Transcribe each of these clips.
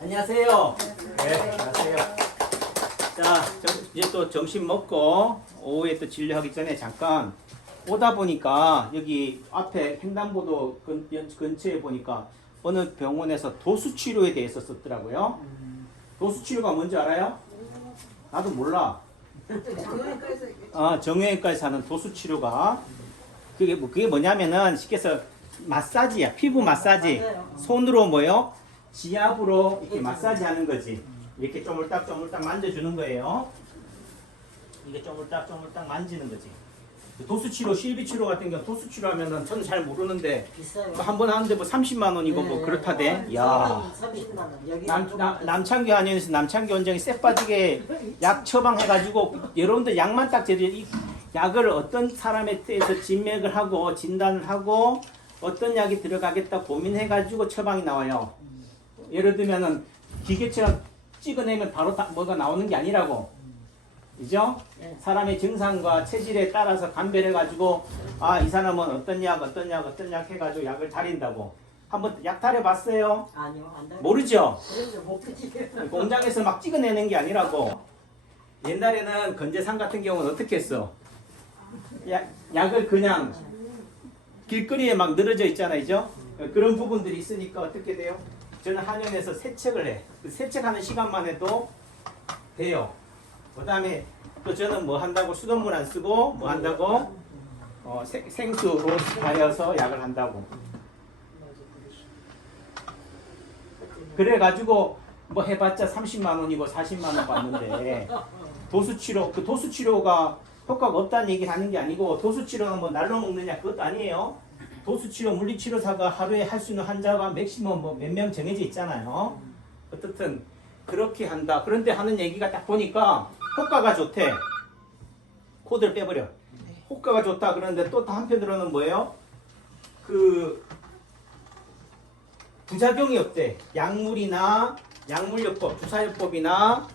안녕하세요. 네, 안녕하세요. 자, 이제 또 점심 먹고 오후에 또 진료하기 전에 잠깐 오다 보니까 여기 앞에 횡단보도 근처에 보니까 어느 병원에서 도수치료에 대해서 썼더라고요. 도수치료가 뭔지 알아요? 나도 몰라. 정형외과에서 하는 도수치료가 그게 뭐냐면은 쉽게 해서 마사지야. 피부 마사지. 손으로 뭐요? 지압으로 이렇게 마사지 하는 거지. 이렇게 쪼물딱 만져주는 거예요. 이게 쪼물딱 만지는 거지. 도수치료, 실비치료 같은 경우 도수치료 하면은 저는 잘 모르는데 한 번 하는데 뭐 30만 원이고 뭐 그렇다대. 야. 30만 원. 남창규 한의원에서 남창규 원장이 쎄 빠지게 약 처방해가지고 여러분들 약만 딱 제대로 이 약을 어떤 사람에 대해서 진맥을 하고 진단을 하고 어떤 약이 들어가겠다 고민해가지고 처방이 나와요. 예를 들면은 기계처럼 찍어내면 바로 뭐가 나오는 게 아니라고. 그죠? 사람의 증상과 체질에 따라서 감별해가지고 이 사람은 어떤 약 해가지고 약을 다린다고. 한번 약 다려봤어요? 아니요, 안 돼. 모르죠? 그래서 못 드지. 공장에서 막 찍어내는 게 아니라고. 옛날에는 건재상 같은 경우는 어떻게 했어? 약을 그냥 길거리에 막 늘어져 있잖아요, 그죠? 그런 부분들이 있으니까 어떻게 돼요? 저는 한의원에서 세척을 해. 그 세척하는 시간만 해도 돼요. 그 다음에 또 저는 뭐 한다고 수돗물 안 쓰고 뭐 한다고 생수로 가려서 약을 한다고. 그래가지고 뭐 해봤자 30만 원이고 40만 원 받는데 도수치료, 그 도수치료가 효과가 없다는 얘기를 하는 게 아니고 도수치료는 뭐 날로 먹느냐 그것도 아니에요. 도수치료, 물리치료사가 하루에 할 수 있는 환자가 맥시멈 뭐 몇 명 정해져 있잖아요. 어떻든 그렇게 한다. 그런데 하는 얘기가 딱 보니까 효과가 좋대. 코드를 빼버려. 효과가 좋다. 그런데 또 한편으로는 뭐예요? 그 부작용이 없대. 약물이나 약물요법, 주사요법이나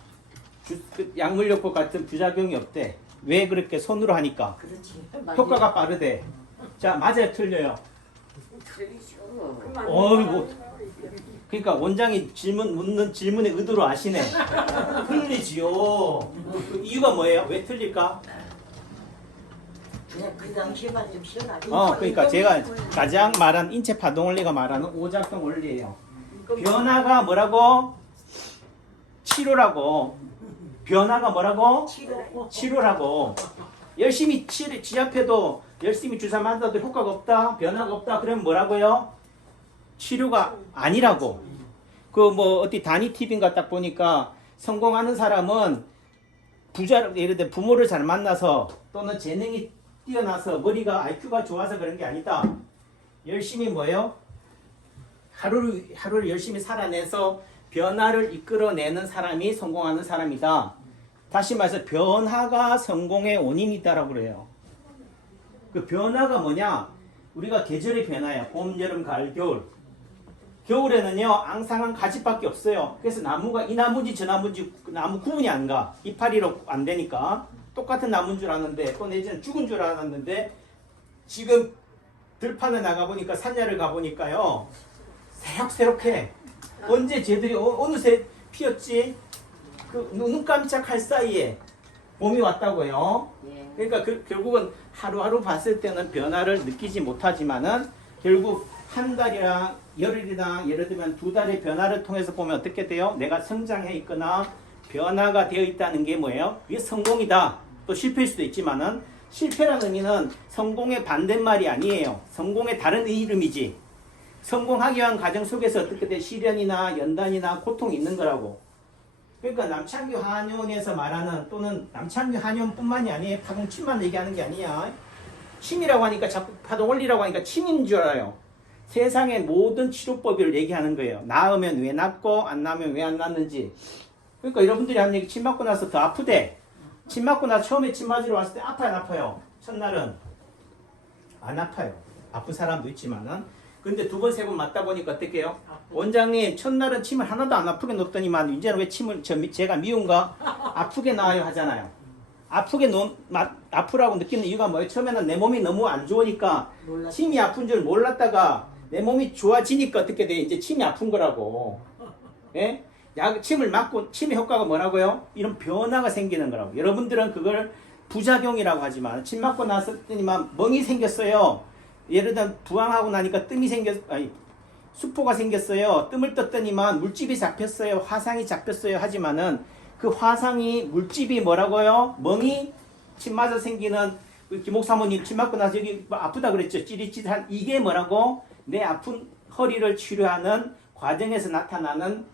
약물요법 같은 부작용이 없대. 왜 그렇게 손으로 하니까? 그렇지. 효과가 빠르대. 자, 맞아요, 틀려요? 그러니까 원장이 묻는 질문의 의도로 아시네. 틀리지요. 그 이유가 뭐예요? 왜 틀릴까? 그냥 그 당시에만 좀 시원하게. 그러니까 제가 가장 말한 인체 파동 원리가 말하는 오작동 원리예요. 변화가 뭐라고? 치료라고. 변화가 뭐라고? 치료라고. 열심히 지압해도 열심히 주사 맞아도 효과가 없다, 변화가 없다, 그러면 뭐라고요? 치료가 아니라고. 그 뭐 어디 단위 팁인가 딱 보니까 성공하는 사람은 예를 들어 부모를 잘 만나서 또는 재능이 뛰어나서 머리가 IQ가 좋아서 그런 게 아니다. 열심히 뭐예요? 하루를 열심히 살아내서 변화를 이끌어내는 사람이 성공하는 사람이다. 다시 말해서 변화가 성공의 원인이다라고 그래요. 그 변화가 뭐냐? 우리가 계절의 변화야. 봄, 여름, 가을, 겨울. 겨울에는요, 앙상한 가지밖에 없어요. 그래서 나무가 이 나무인지 저 나무인지 나무 구분이 안 가. 이파리로 안 되니까. 똑같은 나무인 줄 아는데, 또 내지는 죽은 줄 알았는데, 지금 들판에 나가보니까, 산야를 가보니까요, 새록새록해. 언제 쟤들이 어느새 피었지? 눈 깜짝할 사이에 봄이 왔다고요. 그러니까 결국은 하루하루 봤을 때는 변화를 느끼지 못하지만은 결국 한 달이랑 열흘이나 예를 들면 두 달의 변화를 통해서 보면 어떻게 돼요? 내가 성장해 있거나 변화가 되어 있다는 게 뭐예요? 그게 성공이다. 또 실패일 수도 있지만은 실패라는 의미는 성공의 반대말이 아니에요. 성공의 다른 이름이지. 성공하기 위한 과정 속에서 어떻게 돼? 시련이나 연단이나 고통이 있는 거라고. 그러니까 남창규 한의원에서 말하는 또는 남창규 한의원뿐만이 아니에요. 파동침만 얘기하는 게 아니야. 침이라고 하니까 자꾸 파동 원리라고 하니까 침인 줄 알아요. 세상의 모든 치료법을 얘기하는 거예요. 나으면 왜 낫고 안 나으면 왜 안 낫는지. 그러니까 여러분들이 하는 얘기 침 맞고 나서 더 아프대. 침 맞고 나서 처음에 침 맞으러 왔을 때 아파요 안 아파요? 첫날은 안 아파요. 아픈 사람도 있지만은. 근데 두 번, 세 번 맞다 보니까 어떻게 해요? 원장님, 첫날은 침을 하나도 안 아프게 놓더니만, 이제는 왜 침을, 제가 미운가? 아프게 나와요 하잖아요. 아프라고 느끼는 이유가 뭐예요? 처음에는 내 몸이 너무 안 좋으니까, 침이 아픈 줄 몰랐다가, 내 몸이 좋아지니까 어떻게 돼? 이제 침이 아픈 거라고. 예? 침을 맞고 침의 효과가 뭐라고요? 이런 변화가 생기는 거라고. 여러분들은 그걸 부작용이라고 하지만 침 맞고 나서더니만 멍이 생겼어요. 예를 들면 부항하고 나니까 수포가 생겼어요. 뜸을 떴더니만 물집이 잡혔어요. 화상이 잡혔어요. 하지만은 그 화상이 물집이 뭐라고요? 멍이 침 맞아 생기는 김옥 사모님 침 맞고 나서 여기 아프다 그랬죠. 찌릿찌릿한 이게 뭐라고? 내 아픈 허리를 치료하는 과정에서 나타나는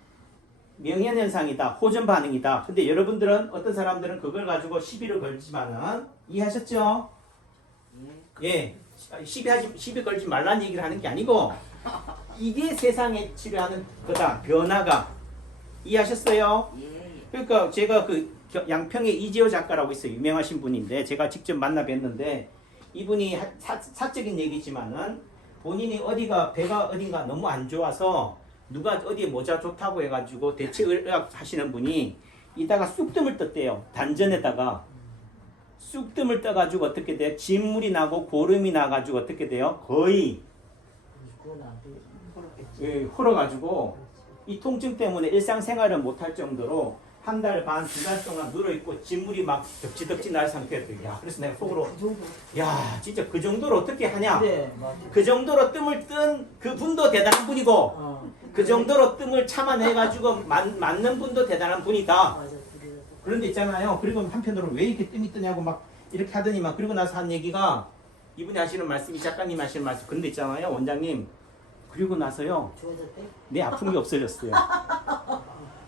명현현상이다. 호전 반응이다. 근데 여러분들은 어떤 사람들은 그걸 가지고 시비를 걸지만은 이해하셨죠? 예. 시비 걸지 말라는 얘기를 하는 게 아니고 이게 세상에 치료하는 거다. 변화가. 이해하셨어요? 그러니까 제가 그 양평의 이재호 작가라고 있어요. 유명하신 분인데 제가 직접 만나 뵀는데 이분이 사적인 얘기지만은 본인이 배가 어딘가 너무 안 좋아서 누가 어디에 모자 좋다고 해가지고 대체의학 하시는 분이 이따가 쑥뜸을 떴대요. 단전에다가 쑥뜸을 떠가지고 어떻게 돼요? 진물이 나고 고름이 나가지고 어떻게 돼요? 거의 헐어가지고 이 통증 때문에 일상생활을 못할 정도로 한 달 반, 두 달 동안 누워있고 진물이 막 덕지덕지 날 상태였대요. 야, 그래서 내가 속으로 야 진짜 그 정도로 어떻게 하냐? 그 정도로 뜸을 뜬 그 분도 대단한 분이고 그 정도로 뜸을 참아내가지고 맞는 분도 대단한 분이다. 그런데 있잖아요. 그리고 한편으로 왜 이렇게 뜸이 뜨냐고 막 이렇게 하더니만 그리고 나서 한 얘기가 이분이 하시는 말씀이 작가님 하시는 말씀. 그런데 있잖아요. 원장님. 그리고 나서요. 내 아픈 게 없어졌어요.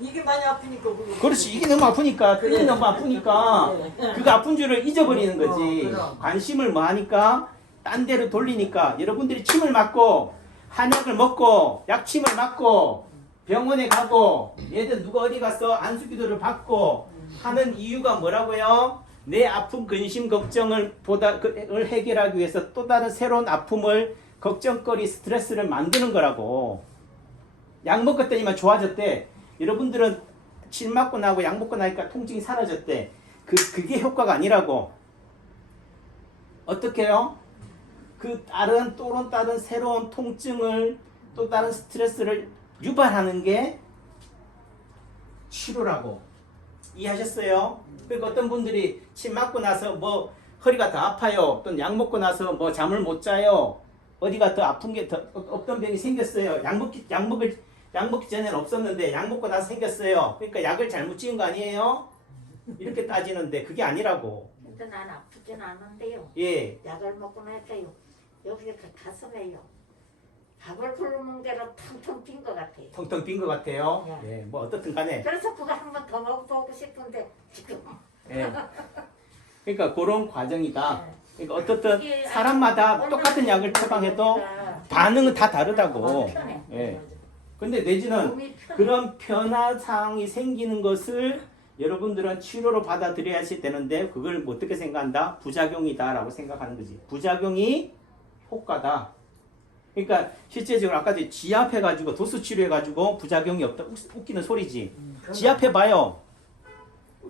이게 많이 아프니까 그렇지. 이게 너무 아프니까 뜸이 너무 아프니까 그거 아픈 줄을 잊어버리는 거지. 그럼. 관심을 뭐 하니까 딴 데로 돌리니까 여러분들이 침을 맞고 한약을 먹고 약침을 맞고 병원에 가고 얘들 누가 어디 가서 안수기도를 받고 하는 이유가 뭐라고요? 내 아픈 근심 걱정을 해결하기 위해서 또 다른 새로운 아픔을 걱정거리 스트레스를 만드는 거라고. 약 먹었더니만 좋아졌대. 여러분들은 침 맞고 나고 약 먹고 나니까 통증이 사라졌대. 그게 효과가 아니라고. 어떻게 해요? 그 또 다른 새로운 통증을 또 다른 스트레스를 유발하는 게 치료라고. 이해하셨어요? 그러니까 어떤 분들이 침 맞고 나서 뭐 허리가 더 아파요. 또는 약 먹고 나서 뭐 잠을 못 자요. 어디가 더 아픈 게 더 어떤 병이 생겼어요. 약 먹기 전에는 없었는데 약 먹고 나서 생겼어요. 그러니까 약을 잘못 지은 거 아니에요? 이렇게 따지는데 그게 아니라고. 근데 난 아프진 않은데요. 예. 약을 먹고 나서요. 여기 가슴에요. 밥을 굶는 대로 텅텅 빈 것 같아요. 텅텅 빈 것 같아요. 예. 예. 뭐 어떻든 간에. 그래서 그거 한 번 더 먹어보고 싶은데 지금. 예. 그러니까 그런 과정이다. 예. 그러니까 어떻든 이게 사람마다 얼마나 똑같은 약을 처방해도 그러니까 반응은 다 다르다고. 편해. 예. 근데 내지는 몸이 편해. 그런 변화사항이 생기는 것을 여러분들은 치료로 받아들여야 되는데 그걸 어떻게 생각한다? 부작용이다라고 생각하는 거지. 부작용이 효과다. 그러니까 실제적으로 아까 지압해가지고 도수 치료해가지고 부작용이 없다. 웃기는 소리지. 지압해봐요.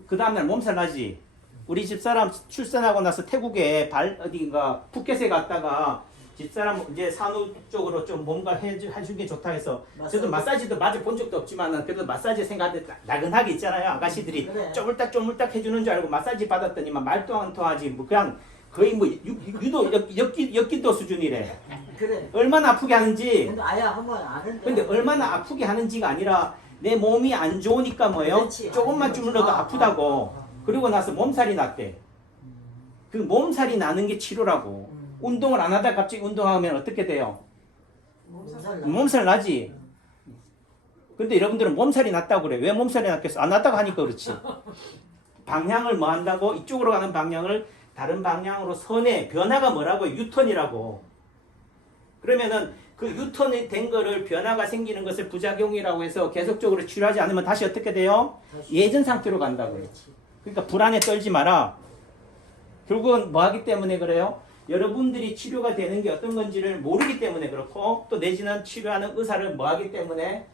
그 다음날 몸살 나지. 우리 집사람 출산하고 나서 태국에 어딘가 푸켓에 갔다가 집사람 이제 산후 쪽으로 좀 뭔가 해주는 게 좋다 해서 저도 마사지도 맞아 본 적도 없지만은 그래도 마사지 생각할 때 나근하게 있잖아요. 아가씨들이 그래. 쪼물딱 해주는 줄 알고 마사지 받았더니만 말도 안 통하지. 뭐 그냥 거의 뭐 유도 엽기도 수준이래. 그래. 얼마나 아프게 하는지. 근데 아야 한번 아는데. 근데 얼마나 아프게 하는지가 아니라 내 몸이 안 좋으니까 뭐예요? 그렇지. 조금만 주물러도 아프다고. 그리고 나서 몸살이 났대. 그 몸살이 나는 게 치료라고. 운동을 안 하다가 갑자기 운동하면 어떻게 돼요? 몸살 나지. 근데 여러분들은 몸살이 났다고 그래. 왜 몸살이 났겠어? 안 났다고 하니까 그렇지. 방향을 뭐 한다고? 이쪽으로 가는 방향을 다른 방향으로 변화가 뭐라고? 유턴이라고. 그러면은 그 유턴이 된 거를 변화가 생기는 것을 부작용이라고 해서 계속적으로 치료하지 않으면 다시 어떻게 돼요? 예전 상태로 간다고요. 그러니까 불안에 떨지 마라. 결국은 뭐 하기 때문에 그래요? 여러분들이 치료가 되는 게 어떤 건지를 모르기 때문에 그렇고 또 내지는 치료하는 의사를 뭐 하기 때문에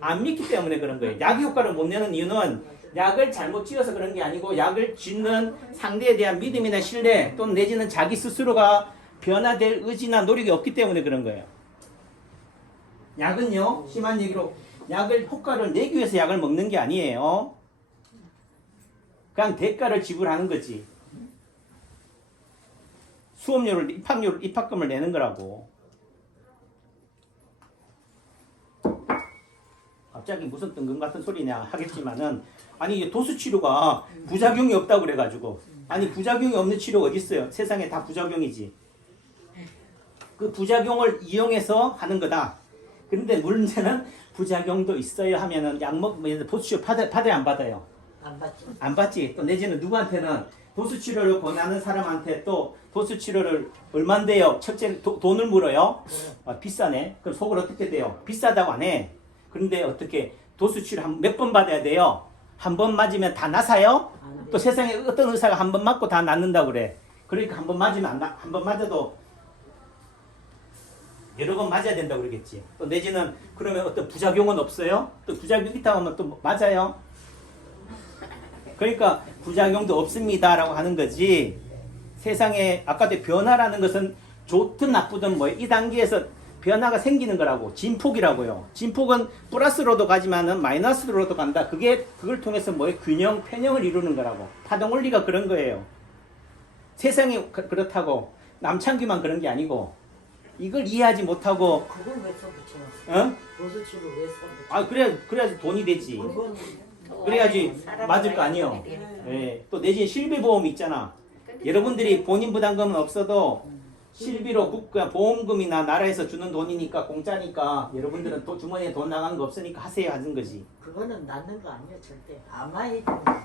안 믿기 때문에 그런 거예요. 약 효과를 못 내는 이유는 약을 잘못 지어서 그런 게 아니고 약을 짓는 상대에 대한 믿음이나 신뢰 또는 내지는 자기 스스로가 변화될 의지나 노력이 없기 때문에 그런 거예요. 약은요, 심한 얘기로 약을 효과를 내기 위해서 약을 먹는 게 아니에요. 그냥 대가를 지불하는 거지. 수업료를 입학금을 내는 거라고. 갑자기 무슨 뜬금 같은 소리냐 하겠지만은 아니 이게 도수 치료가 부작용이 없다고 그래가지고 아니 부작용이 없는 치료가 어디 있어요? 세상에 다 부작용이지. 그 부작용을 이용해서 하는 거다. 그런데 문제는 부작용도 있어요 하면은 약먹 도수 치료 받아야 안 받아요? 안 받지. 안 받지. 또 내지는 누구한테는 도수 치료를 권하는 사람한테 또 도수 치료를 얼만데요? 첫째 돈을 물어요. 비싸네. 그럼 속을 어떻게 돼요? 비싸다고 안 해. 그런데 어떻게 도수 치료 몇 번 받아야 돼요? 한 번 맞으면 다 나사요? 또 세상에 어떤 의사가 한 번 맞고 다 낫는다고 그래. 그러니까 한 번 맞으면 한 번 맞아도 여러 번 맞아야 된다고 그러겠지. 또 내지는 그러면 어떤 부작용은 없어요? 또 부작용이 있다고 하면 또 맞아요? 그러니까 부작용도 없습니다라고 하는 거지. 세상에 아까도 변화라는 것은 좋든 나쁘든 뭐 이 단계에서 변화가 생기는 거라고. 진폭이라고요. 진폭은 플러스로도 가지만은 마이너스로도 간다. 그걸 통해서 뭐의 균형, 편형을 이루는 거라고. 파동 원리가 그런 거예요. 세상이 그렇다고 남창규만 그런 게 아니고 이걸 이해하지 못하고 그걸 왜 써붙여? 어? 도수치를 왜 써붙여? 아 그래야지 돈이 되지. 그건 그래야지 맞을 거 아니에요. 예. 또 내지는 실비보험 있잖아. 여러분들이 본인 부담금은 없어도 실비로 국가 보험금이나 나라에서 주는 돈이니까 공짜니까 여러분들은 또 주머니에 돈 나가는 거 없으니까 하세요 하는 거지. 그거는 낫는 거 아니야 절대. 아마이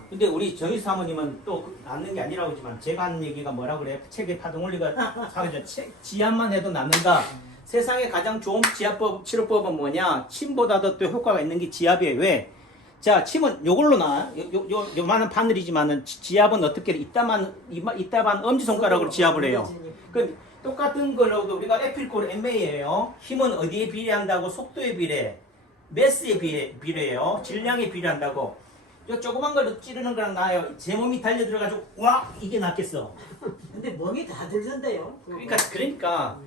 근데 우리 정희 사모님은 또 낫는 게 아니라고 하지만 제가 하는 얘기가 뭐라 그래? 책의 파동 원리가 사회적 지압만 해도 낫는다. 세상에 가장 좋은 치료법은 뭐냐? 침보다도 또 효과가 있는 게 지압이에요. 왜? 자, 침은 요걸로 나. 요만한 바늘이지만은 지압은 어떻게 해? 이따만 엄지손가락으로 지압을 해요. 그 똑같은 걸로도 우리가 에필콜 MA예요. 힘은 어디에 비례한다고? 속도에 비례, 매스에 비례해요. 질량에 비례한다고. 요 조그만 걸로 찌르는 거랑 나요. 제 몸이 달려 들어가지고 와 이게 낫겠어. 근데 멍이 다 들던데요. 그러니까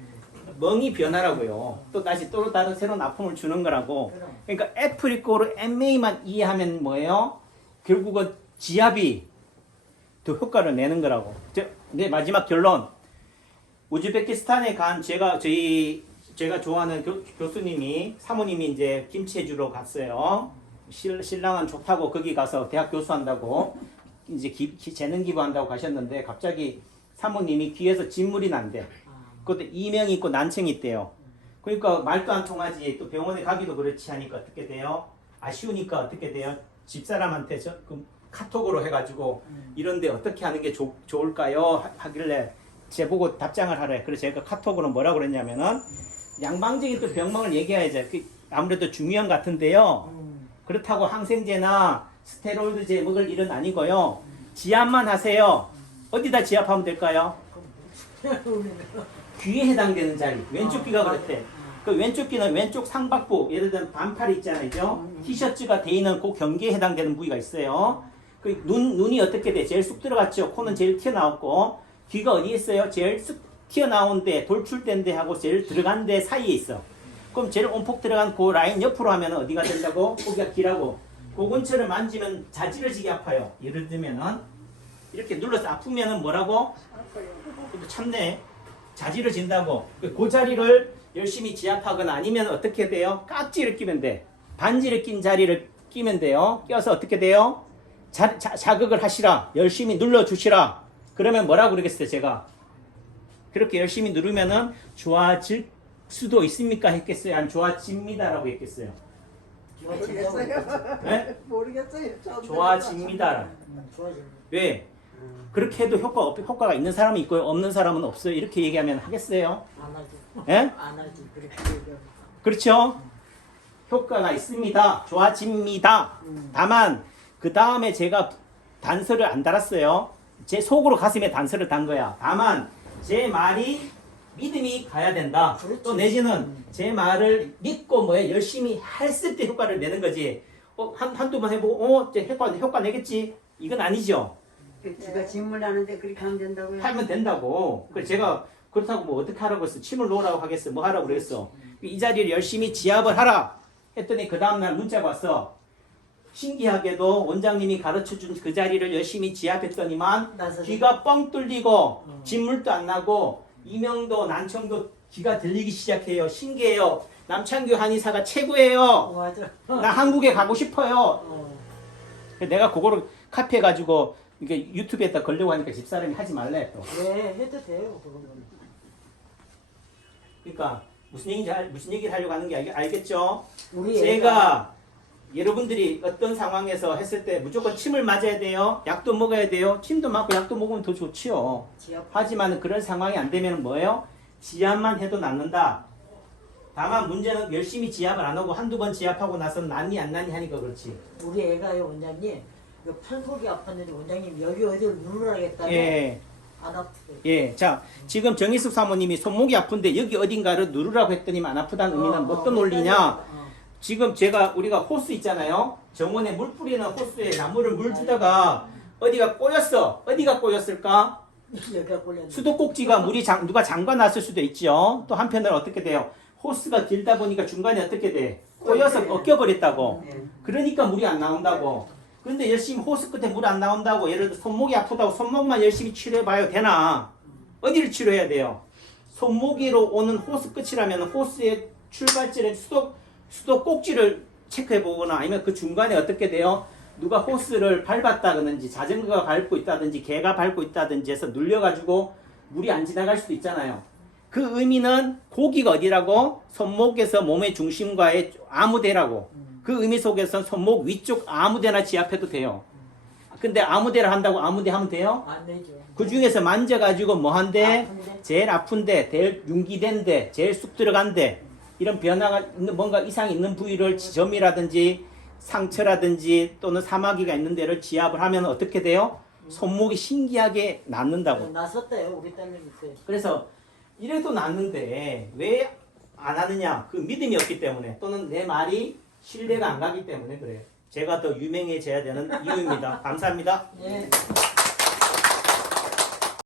멍이 변화라고요. 또 다시 또 다른 새로운 아픔을 주는 거라고. 그러니까 F리코로 MA만 이해하면 뭐예요? 결국은 지압이 더 효과를 내는 거라고. 네, 마지막 결론. 우즈베키스탄에 간 제가 좋아하는 교수님이 사모님이 이제 김치해주러 갔어요. 신랑은 좋다고 거기 가서 대학 교수한다고 이제 재능 기부한다고 가셨는데 갑자기 사모님이 귀에서 진물이 난대. 그것도 이명이 있고 난청이 있대요. 그러니까 말도 안 통하지. 또 병원에 가기도 그렇지 하니까 어떻게 돼요? 아쉬우니까 어떻게 돼요? 집사람한테 카톡으로 해가지고 이런데 어떻게 하는 게 좋을까요? 하길래 제보고 답장을 하래. 그래서 제가 카톡으로 뭐라고 그랬냐면은 양방적인 또 병명을 얘기해야죠. 아무래도 중요한 것 같은데요. 그렇다고 항생제나 스테로이드제 먹을 일은 아니고요. 지압만 하세요. 어디다 지압하면 될까요? 귀에 해당되는 자리. 왼쪽 귀가 그렇대. 그 왼쪽 귀는 왼쪽 상박부, 예를 들면 반팔 있잖아요. 티셔츠가 돼 있는 그 경계에 해당되는 부위가 있어요. 그 눈이 어떻게 돼? 제일 쑥 들어갔죠. 코는 제일 튀어나왔고, 귀가 어디에 있어요? 제일 쑥 튀어나온 데, 돌출된 데하고 제일 들어간 데 사이에 있어. 그럼 제일 온폭 들어간 그 라인 옆으로 하면 어디가 된다고? 거기가 귀라고. 그 근처를 만지면 자지러지게 아파요. 예를 들면은 이렇게 눌러서 아프면은 뭐라고? 참네. 자지러진다고. 그 자리를 열심히 지압하거나 아니면 어떻게 돼요? 깍지를 끼면 돼. 반지를 낀 자리를 끼면 돼요. 껴서 어떻게 돼요? 자극을 하시라. 열심히 눌러주시라. 그러면 뭐라고 그러겠어요, 제가? 그렇게 열심히 누르면은 좋아질 수도 있습니까? 했겠어요? 아니면 좋아집니다라고 했겠어요? 모르겠어요. 네? 모르겠어요. 좋아집니다. 왜? 그렇게 해도 효과가 있는 사람이 있고요. 없는 사람은 없어요. 이렇게 얘기하면 하겠어요? 안 하지. 예? 안 하지. 그렇게 얘기하면. 그렇죠? 효과가 있습니다. 좋아집니다. 다만 그 다음에 제가 단서를 안 달았어요. 제 속으로 가슴에 단서를 단 거야. 다만 제 말이 믿음이 가야 된다. 그렇지. 또 내지는 제 말을 믿고 열심히 했을 때 효과를 내는 거지. 한두 번 해보고 이제 효과 내겠지. 이건 아니죠. 지가 질문하는데 그렇게 하면 된다고요? 하면 된다고. 그래서 제가 그렇다고 뭐 어떻게 하라고 했어? 침을 놓으라고 하겠어? 뭐 하라고 그랬어? 이 자리를 열심히 지압을 하라. 했더니 그 다음날 문자가 왔어. 신기하게도 원장님이 가르쳐준 그 자리를 열심히 지압했더니만 나서 귀가 뻥 뚫리고 진물도 안 나고 이명도 난청도 귀가 들리기 시작해요. 신기해요. 남창규 한의사가 최고예요. 맞아. 나 한국에 가고 싶어요. 내가 그거를 카피해 가지고 이게 유튜브에다 걸려고 하니까 집사람이 하지 말래 또. 네, 해도 돼요. 그런 거는. 그러니까 무슨 얘기를 하려고 하는 게 알겠죠? 우리 제가 여러분들이 어떤 상황에서 했을 때 무조건 침을 맞아야 돼요. 약도 먹어야 돼요. 침도 맞고 약도 먹으면 더 좋지요. 지압 하지만 그런 상황이 안 되면 뭐예요? 지압만 해도 낫는다. 다만 문제는 열심히 지압을 안 하고 한두 번 지압하고 나서 낫니 안 낫니 하니까 그렇지. 우리 애가요, 원장님. 그 팔목이 아팠는데 원장님 여기 어디를 누르라겠다고 예. 안 아프대. 예. 자, 지금 정희숙 사모님이 손목이 아픈데 여기 어딘가를 누르라고 했더니 안 아프다는 의미는 어떤 논리냐? 지금 우리가 호스 있잖아요. 정원에 물 뿌리는 호스에 나무를 물 주다가 어디가 꼬였어. 어디가 꼬였을까? 여기가 꼴렸네. 수도꼭지가 물이 누가 잠가놨을 수도 있죠. 또 한편으로 어떻게 돼요? 호스가 길다 보니까 중간에 어떻게 돼? 꼬여서 꺾여버렸다고. 그러니까 물이 안 나온다고. 그런데 열심히 호스 끝에 물 안 나온다고 예를 들어 손목이 아프다고 손목만 열심히 치료해봐요. 되나? 어디를 치료해야 돼요? 손목으로 오는 호스 끝이라면 호스의 출발지를 수도꼭지를 체크해보거나 아니면 그 중간에 어떻게 돼요? 누가 호스를 밟았다든지 자전거가 밟고 있다든지 개가 밟고 있다든지 해서 눌려가지고 물이 안 지나갈 수도 있잖아요. 그 의미는 고기가 어디라고? 손목에서 몸의 중심과의 아무데라고. 그 의미 속에서 손목 위쪽 아무데나 지압해도 돼요. 근데 아무데나 한다고 아무데 하면 돼요? 안 되죠. 그 중에서 만져가지고 뭐 한데? 아픈데? 제일 아픈데, 제일 융기된데, 제일 쑥 들어간데 이런 변화가 있는 뭔가 이상이 있는 부위를 점이라든지 상처라든지 또는 사마귀가 있는 데를 지압을 하면 어떻게 돼요? 손목이 신기하게 낫는다고. 났었대요, 우리 딸내미 때. 그래서 이래도 낫는데 왜 안 하느냐? 그 믿음이 없기 때문에 또는 내 말이 신뢰가 안 가기 때문에 그래요. 제가 더 유명해져야 되는 이유입니다. 감사합니다. 네.